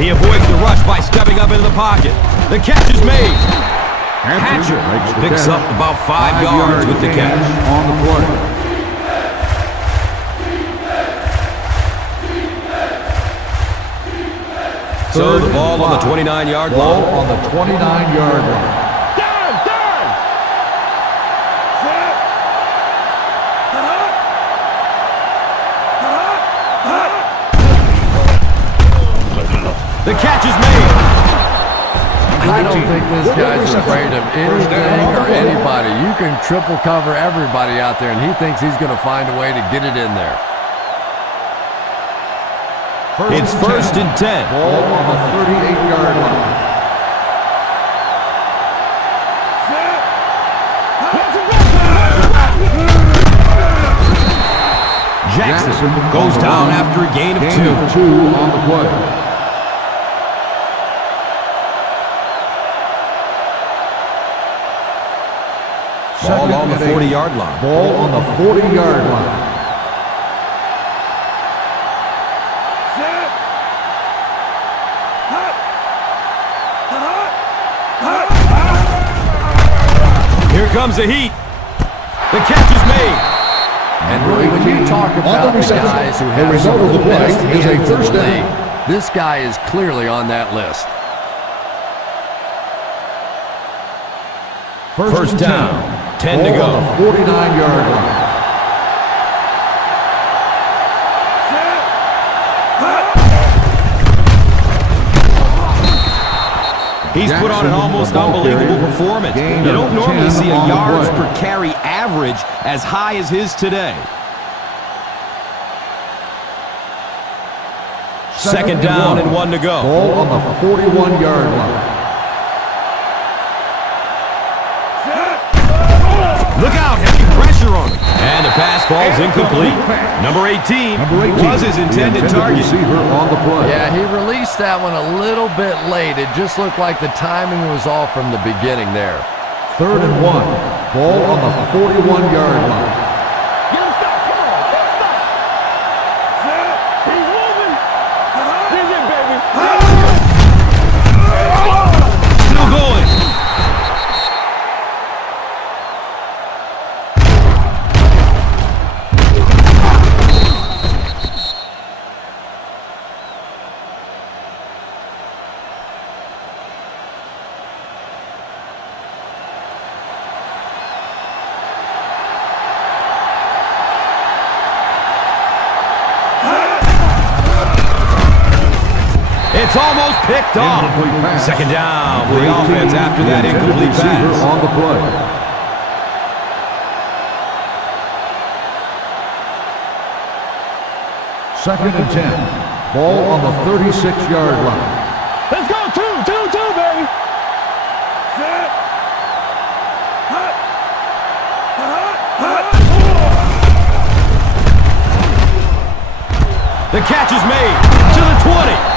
He avoids the rush by stepping up into the pocket. The catch is made. Hatcher picks up about 5 yards with the catch. On the play. So the ball on the 29-yard line. Ball on the 29-yard line. The catch is made. I don't think this guy's afraid of anything or anybody. You can triple cover everybody out there, and he thinks he's going to find a way to get it in there. It's first and 10. Ball on the 38-yard line. Jackson goes down after a gain of 2. Gain of 2 on the play. Ball on the 40-yard line. Ball on the 40-yard line. Here comes the heat. The catch is made. And really, when you talk about the guys who have some of the best hands in the league, this guy is clearly on that list. First down. 10 to go. On the 49-yard line. He's put on an almost unbelievable performance. You don't normally see a yards per carry average as high as his today. Second down and 1 to go. Ball on the 41-yard line. Look out, heavy pressure on him. And the pass falls incomplete. Number 18 was his intended target. Receiver on the play. Yeah, he released that one a little bit late. It just looked like the timing was off from the beginning there. Third and 1. Ball on the 41-yard line. Get him stopped. Come on. Get him stopped. He's moving. He's in, baby. Still going. It's almost picked off. Second down for the offense after that incomplete pass. On the play. Second and 10. Ball on the 36-yard line. Let's go. Two, baby. The catch is made to the 20.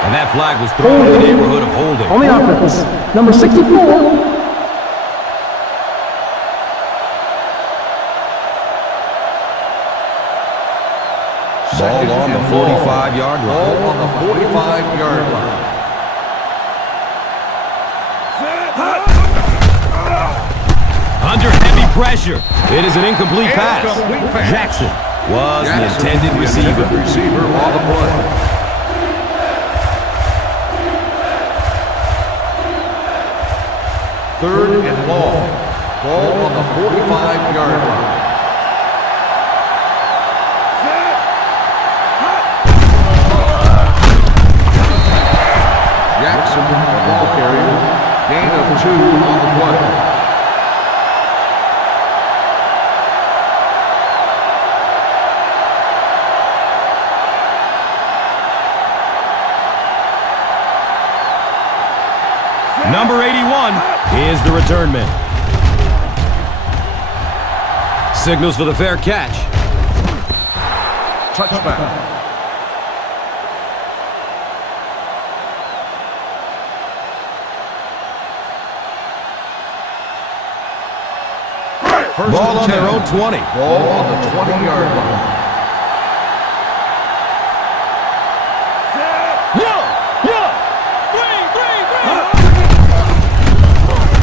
And that flag was thrown in the neighborhood of holding. On the offense, number 64. Ball on the 45-yard line. Ball on the 45-yard line. Under heavy pressure. It is an incomplete pass. Jackson was the intended receiver. Receiver on the play. Third and long. Ball on the 45-yard line. Number 81 is the return man. Signals for the fair catch. Touchback. Ball on their own 20. Ball on the 20-yard line.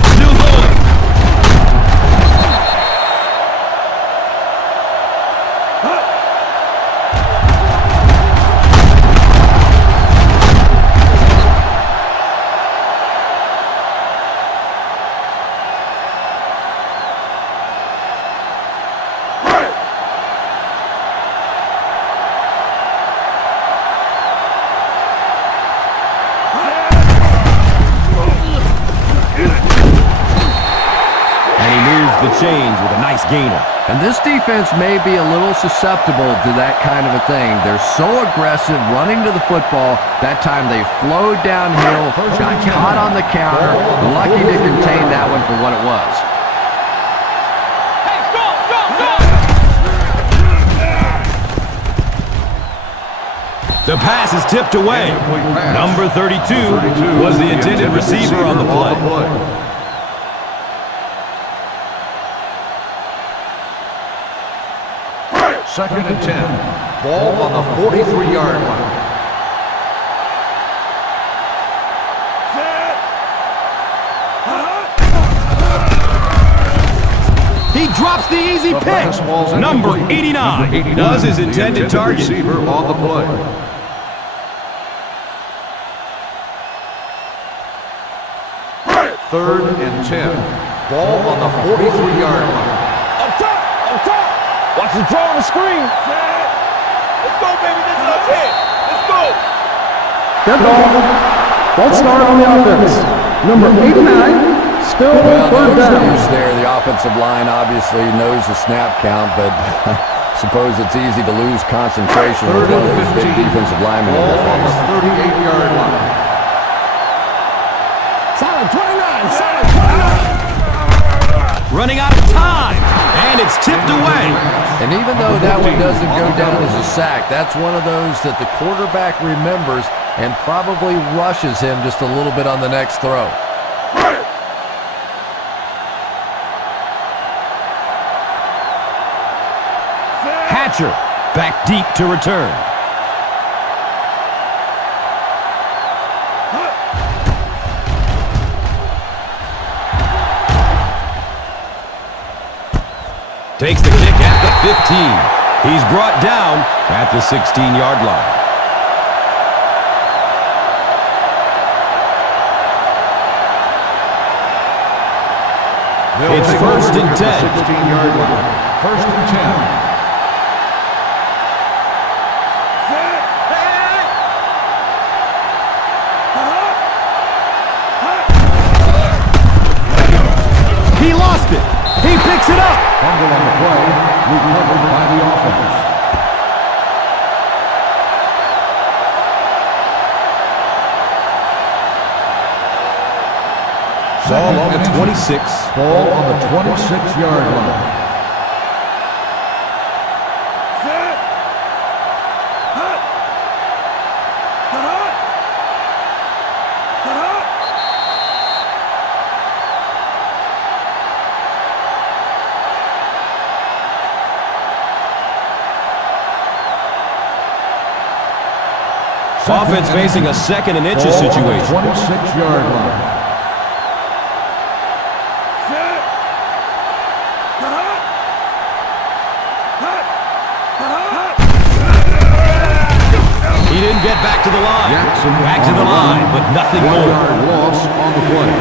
Still going. The chains with a nice gainer. And this defense may be a little susceptible to that kind of a thing. They're so aggressive running to the football. That time they flowed downhill, got caught on the counter. Lucky to contain that one for what it was. Hey, go, go, go! The pass is tipped away. Number 32 was the intended receiver on the play. Second and 10. Ball on the 43-yard line. He drops the easy pick. Number 89 was his intended target. Receiver on the play. Third and 10. Ball on the 43-yard line. Up top, up top! Watch the draw on the screen. Let's go, baby. This is our hit. Let's go. Good ball. Ball start on the offense. Number 89, still Well, third no down. excuse there. The offensive line obviously knows the snap count, but suppose it's easy to lose concentration with Third one of and those big 15. defensive linemen in Ball your on the face. 38-yard line. Solid 29. Solid 29. Running out of time. And it's tipped away. And even though that one doesn't go down as a sack, that's one of those that the quarterback remembers and probably rushes him just a little bit on the next throw. Hatcher back deep to return. Takes the kick at the 15. He's brought down at the 16-yard line. It's first and 10. 16-yard line. First and 10. He lost it. He picks it up. Fumble on the play, recovered by the offense. Ball on the 26. Ball on the 26-yard line. Offense facing a second and inches Ball on the situation. 26-yard line. He didn't get back to the line. Back to the line, but nothing more. 1-yard loss on the play.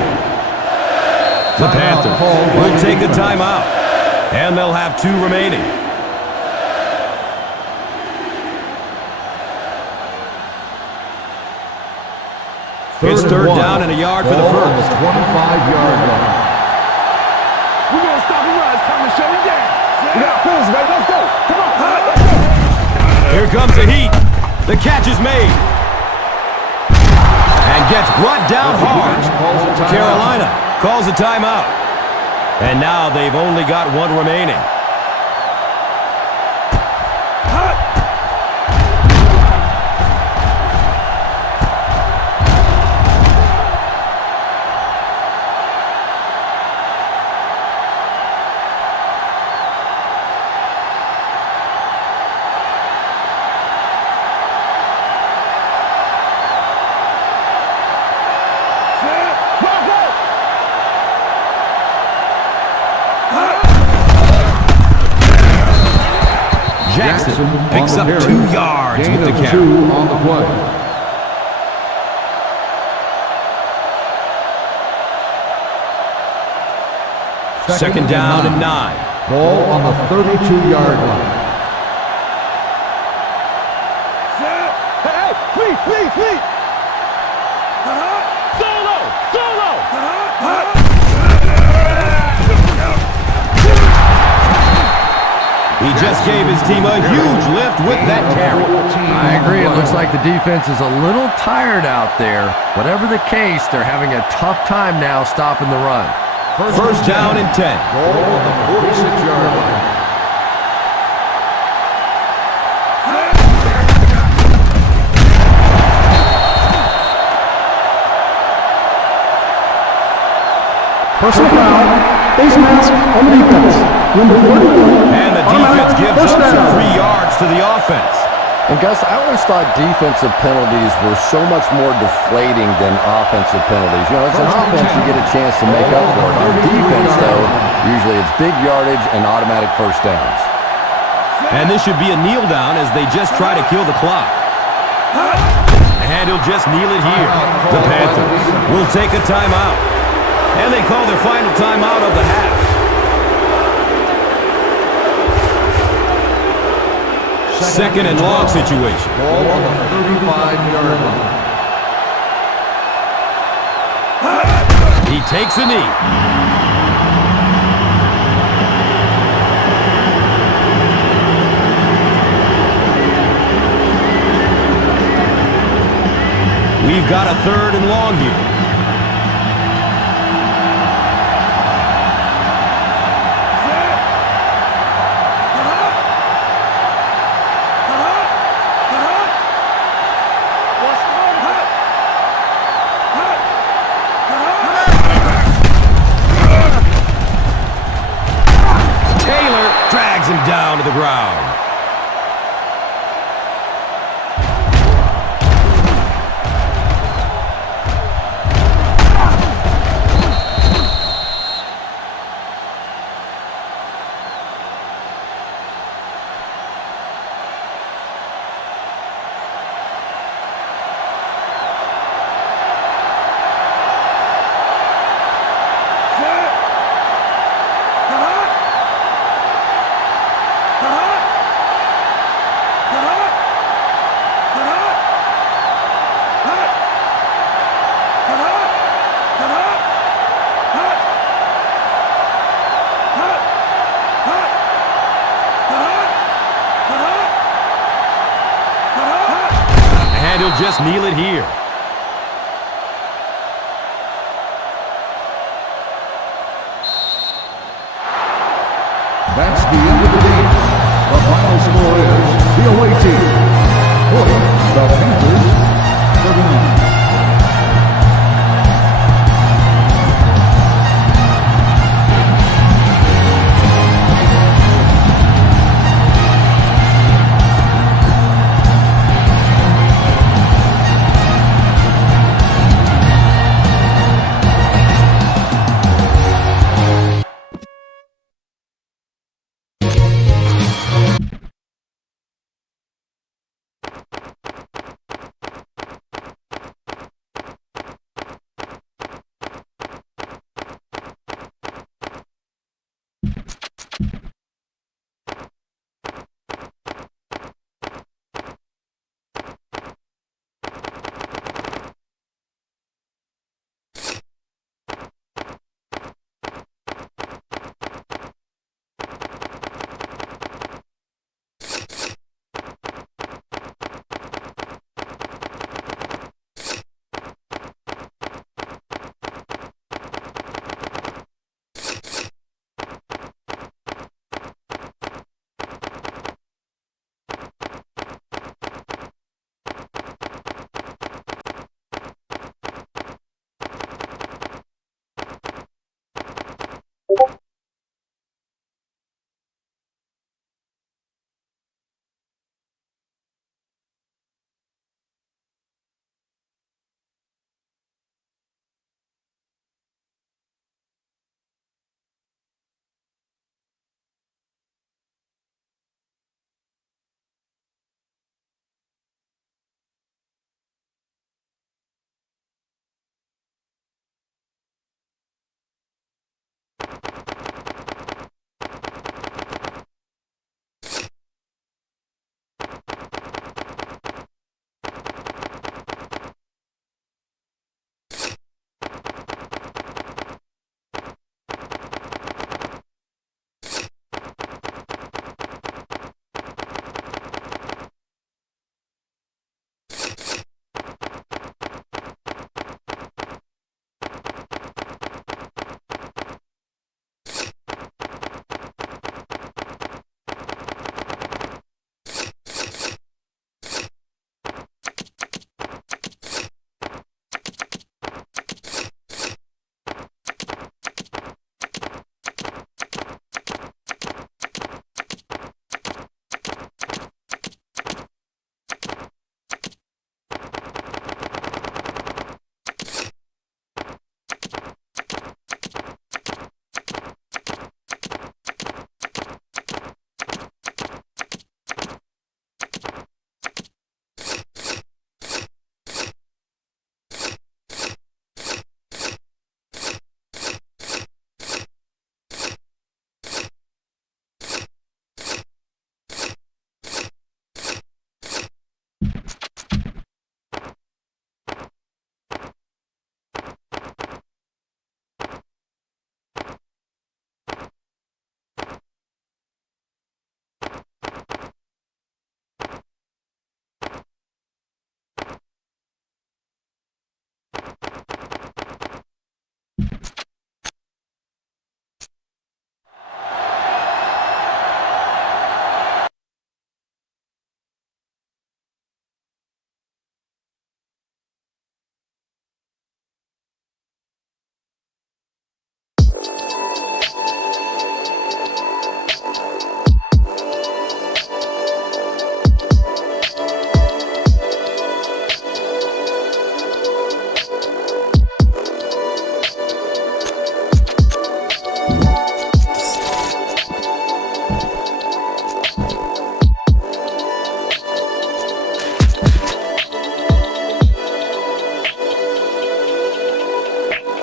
The Panthers will take a timeout, and they'll have 2 remaining. It's third down and a yard for the Ball on first. the 25-yard line. We're going to stop the run. It's time to shut it down. We got pulls, baby. Let's go. Come on. Let's go. Here comes the heat. The catch is made. And gets brought down hard. Carolina calls a timeout. And now they've only got one remaining. Jackson picks up 2 yards with the carry. 2 on the play. Second down and 9. Ball on the 32-yard line. Hey, please. Solo. He just gave his team a huge lift with that carry. I agree. It looks like the defense is a little tired out there. Whatever the case, they're having a tough time now stopping the run. First down and 10. Ball on the 46-yard line. Personal foul. Face mask on the defense. Number 41. And the defense gives up some free yards to the offense. And Gus, I always thought defensive penalties were so much more deflating than offensive penalties. You know, it's an offense you get a chance to make up for it. On defense, though, usually it's big yardage and automatic first downs. And this should be a kneel down as they just try to kill the clock. And he'll just kneel it here. The Panthers will take a timeout. And they call their final timeout of the half. Second and long situation. Ball on the 35-yard line. He takes a knee. We've got a third and long here. Down to the ground. And he'll just kneel it here. That's the end of the game. The final score is the away team. The Panthers